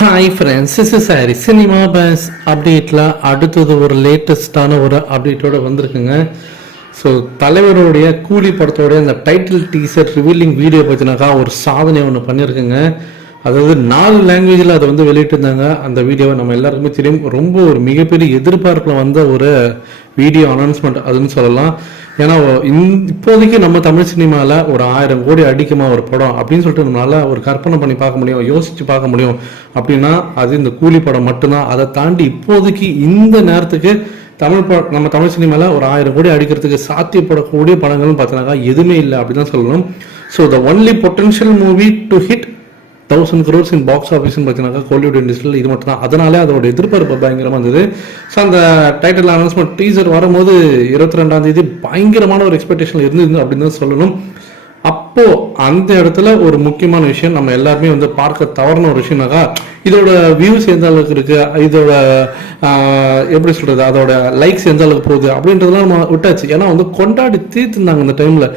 Hi friends is sorry cinema base அப்டேட்டில் அடுத்தது ஒரு லேட்டஸ்டான ஒரு அப்டேட்டோட வந்திருக்குங்க. ஸோ தலைவருடைய கூலி படத்தோடைய அந்த டைட்டில் டீசர் ரிவீலிங் வீடியோ பார்த்தினாக்கா ஒரு சாதனை ஒன்று பண்ணியிருக்குங்க அதாவது நாலு லாங்குவேஜில் அதை வந்து வெளியிட்டிருந்தாங்க. அந்த வீடியோவை நம்ம எல்லாருக்குமே தெரியும். ரொம்ப ஒரு மிகப்பெரிய எதிர்பார்ப்பில் வந்த ஒரு வீடியோ அனௌன்ஸ்மெண்ட் அதுன்னு சொல்லலாம். ஏன்னா இந்- இப்போதைக்கு நம்ம தமிழ் சினிமாவில் ஒரு ஆயிரம் கோடி அடிக்குமா ஒரு படம் அப்படின்னு சொல்லிட்டு நம்மளால ஒரு கற்பனை பண்ணி பார்க்க முடியும் யோசித்து பார்க்க முடியும். அப்படின்னா அது இந்த கூலி படம் மட்டும்தான். அதை தாண்டி இப்போதைக்கு இந்த நேரத்துக்கு தமிழ் ப நம்ம தமிழ் சினிமாவில் ஒரு ஆயிரம் கோடி அடிக்கிறதுக்கு சாத்தியப்படக்கூடிய படங்கள்னு பார்த்தோன்னாக்கா எதுவுமே இல்லை அப்படின்னு தான் சொல்லணும். So the only potential movie to hit thousand crores in box ஆஃபீஸ்னு பார்த்தீங்கன்னாக்கா கோலிவுட் இண்டஸ்ட்ரியில் இது மட்டும் தான் அதனாலே அதோட எதிர்பார்ப்பு பயங்கரமாக இருந்தது. ஸோ அந்த டைட்டில் அனௌன்ஸ்மெண்ட் டீசர் வரும்போது இருபத்தி ரெண்டாம் தேதி பயங்கரமான ஒரு எக்ஸ்பெக்டேஷன் இருந்தது அப்படின்னு தான் சொல்லணும். அப்போ அந்த இடத்துல ஒரு முக்கியமான விஷயம் நம்ம எல்லாருமே வந்து பார்க்க தவறின ஒரு விஷயம்னாக்கா இதோட வியூஸ் எந்த அளவுக்கு இருக்கு இதோட எப்படி சொல்றது அதோட லைக்ஸ் எந்த அளவுக்கு போகுது அப்படின்றதெல்லாம் நம்ம விட்டாச்சு. ஏன்னா வந்து கொண்டாடி தீர்த்துருந்தாங்க அந்த டைம்ல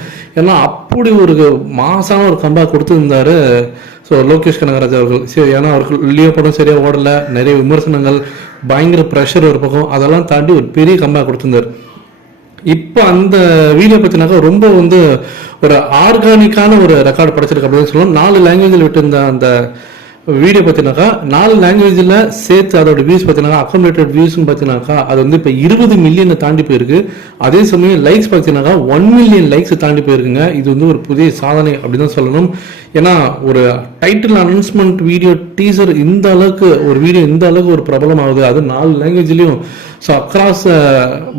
ஏன்னா அப்படி ஒரு மாசான ஒரு கம்பா கொடுத்துருந்தாரு ஸோ லோகேஷ் கனகராஜ் அவர்கள் சரி ஏன்னா அவர்கள் லியோ படம் சரியாக ஓடல நிறைய விமர்சனங்கள் பயங்கர ப்ரெஷர் ஒரு பக்கம் அதெல்லாம் தாண்டி ஒரு பெரிய கம்பேக் கொடுத்துருந்தார். இப்போ அந்த வீடியோ பார்த்தீங்கன்னாக்கா ரொம்ப வந்து ஒரு ஆர்கானிக்கான ஒரு ரெக்கார்டு படைச்சிருக்கு அப்படின்னு சொல்லலாம் நாலு லாங்குவேஜில் விட்டுருந்த அந்த வீடியோ பார்த்தீங்கன்னாக்கா நாலு லாங்குவேஜில் சேர்த்து அதோட வியூஸ் பார்த்தீங்கன்னா அக்கோமடேட்டட் வியூஸ்னு பார்த்தீங்கன்னாக்கா அது வந்து இப்போ இருபது மில்லியனை தாண்டி போயிருக்கு. அதே சமயம் லைக்ஸ் பார்த்தீங்கன்னாக்கா ஒன் மில்லியன் லைக்ஸ் தாண்டி போயிருக்குங்க. இது வந்து ஒரு புதிய சாதனை அப்படின்னு தான் சொல்லணும். ஏன்னா ஒரு டைட்டில் அனௌன்ஸ்மெண்ட் வீடியோ டீசர் இந்த அளவுக்கு ஒரு வீடியோ இந்த அளவுக்கு ஒரு பிரபலம் ஆகுது அது நாலு லாங்குவேஜ்லேயும் ஸோ அக்ராஸ்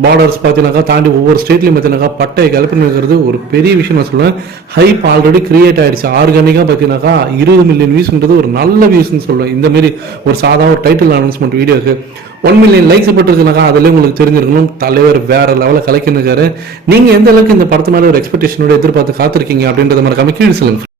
பார்டர்ஸ் பார்த்தீங்கன்னாக்கா தாண்டி ஒவ்வொரு ஸ்டேட்லையும் பார்த்தீங்கன்னாக்கா பட்டை கிளப்பி வைக்கிறது ஒரு பெரிய விஷயம் நான் சொல்லுவேன் ஹைப் ஆல்ரெடி கிரியேட் ஆகிடுச்சு ஆர்கானிக்காக பார்த்தீங்கன்னாக்கா இருபது மில்லியன் வியூஸ்ன்றது ஒரு நல்ல வியூஸ்னு சொல்லுவேன் இந்தமாரி ஒரு சாதா ஒரு டைட்டில் அனௌன்ஸ்மெண்ட் வீடியோக்கு ஒன் மில்லியன் லைக்ஸ் பட்டிருக்குனாக்கா அதிலே உங்களுக்கு தெரிஞ்சிருக்கணும். தலைவர் வேற லெவலில் கலைக்கின்னு இருக்காரு நீங்கள் எந்த அளவுக்கு இந்த படத்து மேலே ஒரு எக்ஸ்பெக்டேஷனோட எதிர்பார்த்து காத்திருக்கீங்க அப்படின்றத மாதிரி கம்மி கீழ் சொல்லுங்கள்